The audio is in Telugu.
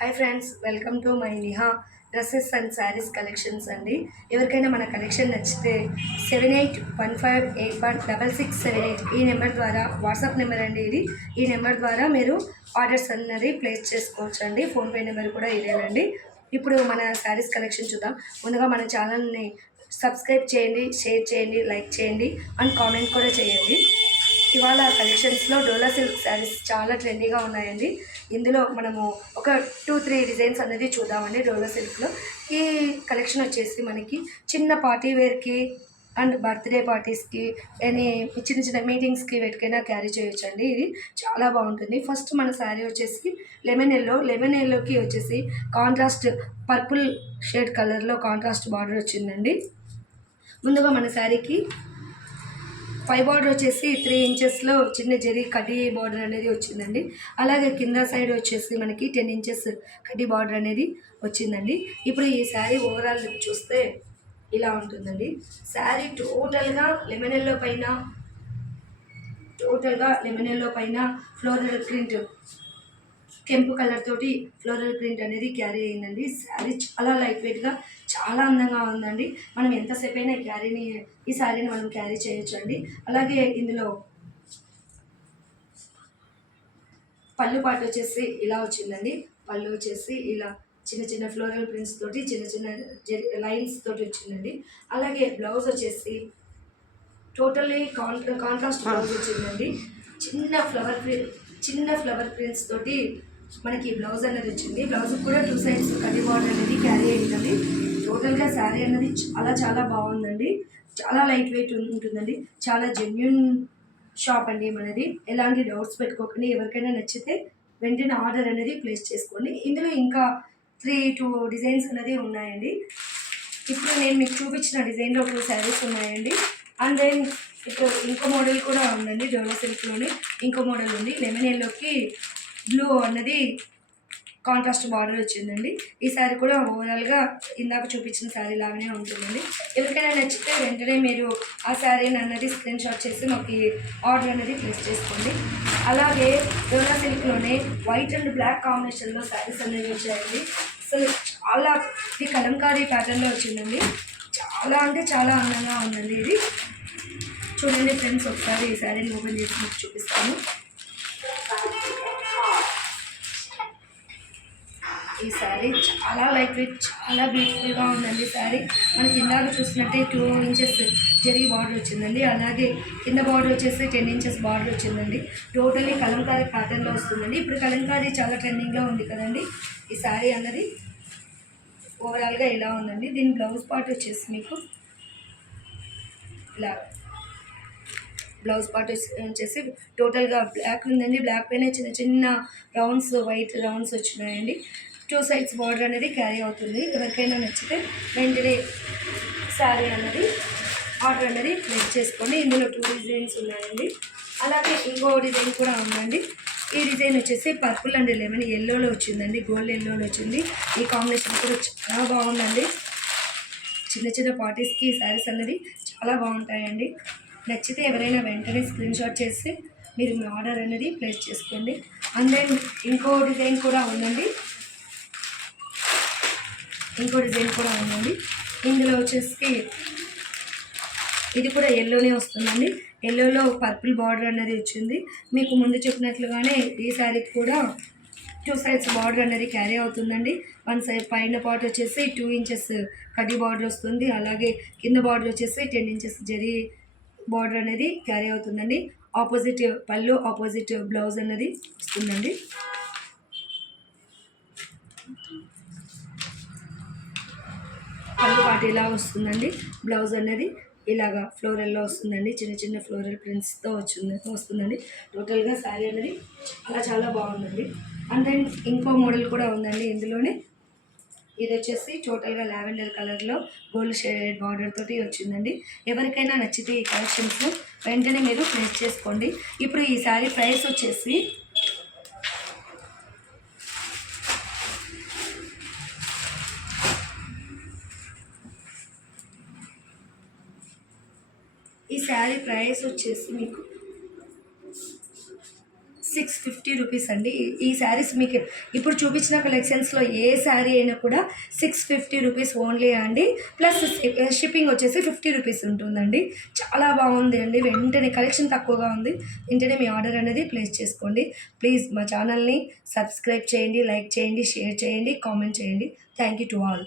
Hi friends, welcome to my Niha dresses and sarees collections అండి. ఎవరికైనా మన కలెక్షన్ నచ్చితే 7815816678 ఈ నెంబర్ ద్వారా, వాట్సాప్ నెంబర్ అండి ఇది. ఈ నెంబర్ ద్వారా మీరు ఆర్డర్స్ అన్నది ప్లేస్ చేసుకోవచ్చు అండి. ఫోన్పే నెంబర్ కూడా ఇదేనండి. ఇప్పుడు మన శారీస్ కలెక్షన్ చూద్దాం. ముందుగా మన ఛానల్ని సబ్స్క్రైబ్ చేయండి, షేర్ చేయండి, లైక్ చేయండి అండ్ కామెంట్ కూడా చేయండి. ఇవాళ కలెక్షన్స్లో డోలా సిల్క్ శారీస్ చాలా ట్రెండీగా ఉన్నాయండి. ఇందులో మనము ఒక 2-3 డిజైన్స్ అనేది చూద్దామండి. డోలా సిల్క్లో ఈ కలెక్షన్ వచ్చేసి మనకి చిన్న పార్టీ వేర్కి అండ్ బర్త్డే పార్టీస్కి ఎనీ చిన్న చిన్న మీటింగ్స్కి వెతికైనా క్యారీ చేయొచ్చండి. ఇది చాలా బాగుంటుంది. ఫస్ట్ మన శారీ వచ్చేసి లెమన్ ఎల్లోకి వచ్చేసి కాంట్రాస్ట్ పర్పుల్ షేడ్ కలర్లో కాంట్రాస్ట్ బార్డర్ వచ్చిందండి. ముందుగా మన శారీకి పై బార్డర్ వచ్చేసి 3 ఇంచెస్లో చిన్న జరీ కడ్డీ బార్డర్ అనేది వచ్చిందండి. అలాగే కింద సైడ్ వచ్చేసి మనకి 10 ఇంచెస్ కడ్డీ బార్డర్ అనేది వచ్చిందండి. ఇప్పుడు ఈ శారీ ఓవరాల్ లుక్ చూస్తే ఇలా ఉంటుందండి. శారీ టోటల్గా లెమన్ ఎల్లో పైన ఫ్లోరల్ ప్రింట్, కెంపు కలర్ తోటి ఫ్లోరల్ ప్రింట్ అనేది క్యారీ అయిందండి. శారీ చాలా లైట్ వెయిట్గా చాలా అందంగా ఉందండి. మనం ఎంతసేపు అయినా ఈ శారీని మనం క్యారీ చేయొచ్చు అండి. అలాగే ఇందులో పళ్ళు పాటు వచ్చేసి ఇలా వచ్చిందండి. పళ్ళు వచ్చేసి ఇలా చిన్న చిన్న ఫ్లోరల్ ప్రింట్స్ తోటి చిన్న చిన్న లైన్స్ తోటి వచ్చిందండి. అలాగే బ్లౌజ్ వచ్చేసి టోటల్లీ కాంట్రాస్ట్ బ్లౌజ్ వచ్చిందండి. చిన్న ఫ్లవర్ ప్రింట్స్ తోటి మనకి బ్లౌజ్ అనేది వచ్చింది. బ్లౌజ్ కూడా 2 సైడ్స్ కడ్డీ బార్డర్ అనేది క్యారీ అయ్యిందండి. టోటల్గా శారీ అనేది చాలా చాలా బాగుందండి. చాలా లైట్ వెయిట్ ఉంటుందండి. చాలా జెన్యున్ షాప్ అండి మనది. ఎలాంటి డౌట్స్ పెట్టుకోకండి. ఎవరికైనా నచ్చితే వెంటనే ఆర్డర్ అనేది ప్లేస్ చేసుకోండి. ఇందులో ఇంకా 2 డిజైన్స్ అనేది ఉన్నాయండి. ఇప్పుడు నేను మీకు చూపించిన డిజైన్లో 2 శారీస్ ఉన్నాయండి. అండ్ దెన్ ఇప్పుడు ఇంకో మోడల్ కూడా ఉందండి. డోలా సిల్క్లోనే ఇంకో మోడల్ ఉంది. లెమన్ ఎల్లోకి బ్లూ అన్నది కాంట్రాస్ట్ బార్డర్ వచ్చిందండి. ఈ శారీ కూడా ఓవరాల్గా ఇందాక చూపించిన శారీ లాగానే ఉంటుందండి. ఎవరికైనా నచ్చితే వెంటనే మీరు ఆ శారీని అన్నది స్క్రీన్ షాట్ చేసి మాకు ఆర్డర్ అనేది ప్లేస్ చేసుకోండి. అలాగే డోలా సిల్క్లోనే వైట్ అండ్ బ్లాక్ కాంబినేషన్లో శారీస్ అనేవి వచ్చాయండి. అసలు చాలా ఇది కలంకారీ ప్యాటర్న్లో వచ్చిందండి. చాలా అంటే చాలా అందంగా ఉందండి. ఇది చూడండి ఫ్రెండ్స్, ఒకసారి ఈ శారీని ఓపెన్ చేసి మీకు చూపిస్తాను. ఈ శారీ చాలా లైట్ వెయిట్, చాలా బ్యూటిఫుల్గా ఉందండి. శారీ మనకి ఇందాక చూసినట్టే 2 ఇంచెస్ జరీ బార్డర్ వచ్చిందండి. అలాగే కింద బార్డర్ వచ్చేసి 10 ఇంచెస్ బార్డర్ వచ్చిందండి. టోటలీ కలంకారీ ప్యాటర్న్లో వస్తుందండి. ఇప్పుడు కలంకారీ చాలా ట్రెండింగ్లో ఉంది కదండి. ఈ శారీ అన్నది ఓవరాల్గా ఇలా ఉందండి. దీని బ్లౌజ్ పార్ట్ వచ్చేసి మీకు ఇలా బ్లౌజ్ పార్ట్ వచ్చేసి టోటల్గా బ్లాక్ ఉందండి. బ్లాక్ పైన చిన్న చిన్న రౌండ్స్, వైట్ రౌండ్స్ వచ్చినాయండి. 2 సైడ్స్ బార్డర్ అనేది క్యారీ అవుతుంది. ఎవరికైనా నచ్చితే వెంటనే శారీ అన్నది ఆర్డర్ అనేది ప్లేస్ చేసుకోండి. ఇందులో 2 డిజైన్స్ ఉన్నాయండి. అలాగే ఇంకో డిజైన్ కూడా ఉందండి. ఈ డిజైన్ వచ్చేసి పర్పుల్ అండ్ లెమన్ ఎల్లోలో వచ్చిందండి. గోల్డ్ ఎల్లోలో వచ్చింది. ఈ కాంబినేషన్ కూడా చాలా బాగుందండి. చిన్న చిన్న పార్టీస్కి ఈ శారీస్ అన్నది చాలా బాగుంటాయండి. నచ్చితే ఎవరైనా వెంటనే స్క్రీన్ షాట్ చేసి మీరు మీ ఆర్డర్ అనేది ప్లేస్ చేసుకోండి. అండ్ దెన్ ఇంకో డిజైన్ కూడా ఉందండి. ఇందులో వచ్చేసి ఇది కూడా ఎల్లోనే వస్తుందండి. ఎల్లోలో పర్పుల్ బార్డర్ అనేది వచ్చింది. మీకు ముందు చెప్పినట్లుగానే ఈ శారీకి కూడా 2 సైడ్స్ బార్డర్ అనేది క్యారీ అవుతుందండి. 1 సైడ్ పైన పార్ట్ వచ్చేసి 2 ఇంచెస్ కడ్డీ బార్డర్ వస్తుంది. అలాగే కింద బార్డర్ వచ్చేసి 10 ఇంచెస్ జరీ బార్డర్ అనేది క్యారీ అవుతుందండి. ఆపోజిట్ పళ్ళు, ఆపోజిట్ బ్లౌజ్ అనేది వస్తుందండి. పళ్ళు పాటు ఇలా వస్తుందండి. బ్లౌజ్ అనేది ఇలాగా ఫ్లోరల్లో వస్తుందండి. చిన్న చిన్న ఫ్లోరల్ ప్రింట్స్తో వస్తుందండి. టోటల్గా శారీ అనేది చాలా చాలా బాగుందండి. అండ్ దెన్ ఇంకో మోడల్ కూడా ఉందండి. ఇందులోనే ఇది వచ్చేసి టోటల్గా లావెండర్ కలర్లో గోల్డ్ షేడ్ బార్డర్ తోటి వచ్చిందండి. ఎవరికైనా నచ్చితే ఈ కలెక్షన్స్ వెంటనే మీరు ప్లేస్ చేసుకోండి. ఇప్పుడు ఈ శారీ ప్రైస్ వచ్చేసి మీకు 650 రూపీస్ అండి. ఈ శారీస్ మీకు ఇప్పుడు చూపించిన కలెక్షన్స్లో ఏ శారీ అయినా కూడా 650 రూపీస్ ఓన్లీ అండి. ప్లస్ షిప్పింగ్ వచ్చేసి 50 రూపీస్ ఉంటుందండి. చాలా బాగుంది అండి. వెంటనే కలెక్షన్ తక్కువగా ఉంది, వెంటనే మీ ఆర్డర్ అనేది ప్లేస్ చేసుకోండి. ప్లీజ్ మా ఛానల్ని సబ్స్క్రైబ్ చేయండి, లైక్ చేయండి, షేర్ చేయండి, కామెంట్ చేయండి. Thank you to all.